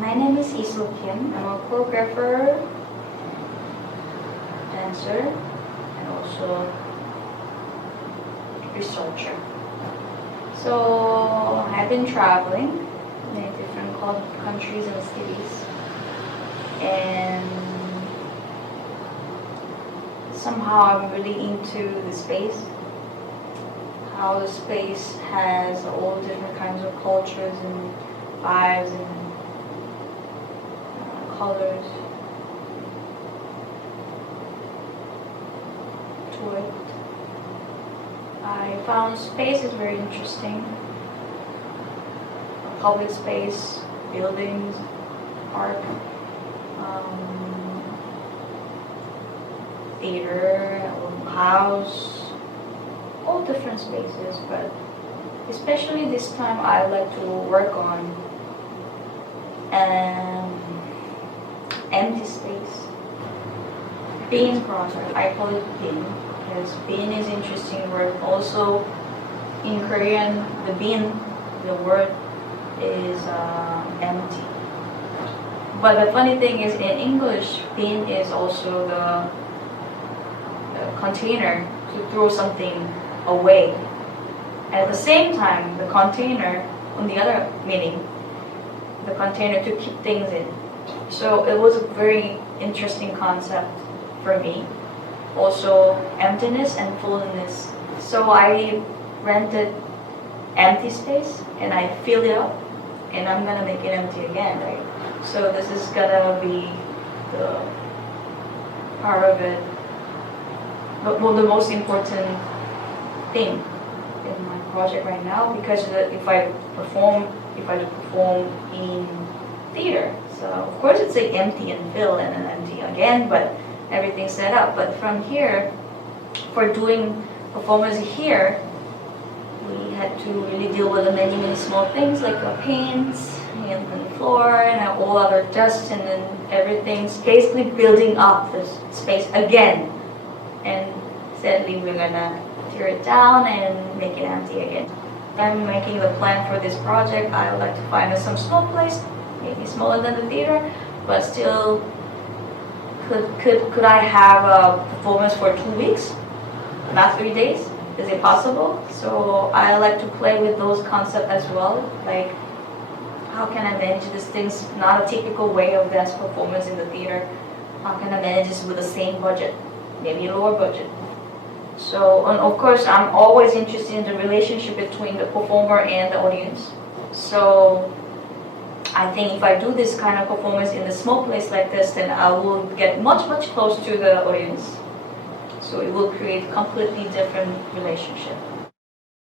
My name is Kim. I'm a choreographer, dancer, and also researcher. So I've been traveling in different countries and cities, and somehow I'm really into the space, how the space has all different kinds of cultures and vibes and colors to it. I found space is very interesting. Public space, buildings, art, theater, house, all different spaces, but especially this time I like to work on an empty space. Bean project, I call it bean because bean is interesting word. Also in Korean, the bean, the word is empty. But the funny thing is in English, bean is also the container to throw something away. At the same time, the container, on the other meaning, the container to keep things in. So it was a very interesting concept for me. Also, emptiness and fullness. So I rented empty space and I fill it up and I'm gonna make it empty again, right? So this is gonna be the part of it. But well, the most important thing in my project right now, because if I do perform in theater, so of course it's like empty and fill and then empty again, but everything's set up. But from here, for doing performance here, we had to really deal with the many small things like the paints and the floor and all other dust, and then everything's basically building up this space again. And sadly, we're gonna tear it down and make it empty again. I'm making the plan for this project. I would like to find some small place, maybe smaller than the theater, but still, could I have a performance for 2 weeks, not 3 days? Is it possible? So I like to play with those concepts as well. Like, how can I manage these things? Not a typical way of dance performance in the theater. How can I manage this with the same budget? Maybe a lower budget. So, and of course, I'm always interested in the relationship between the performer and the audience. So, I think if I do this kind of performance in a small place like this, then I will get much closer to the audience. So it will create completely different relationship.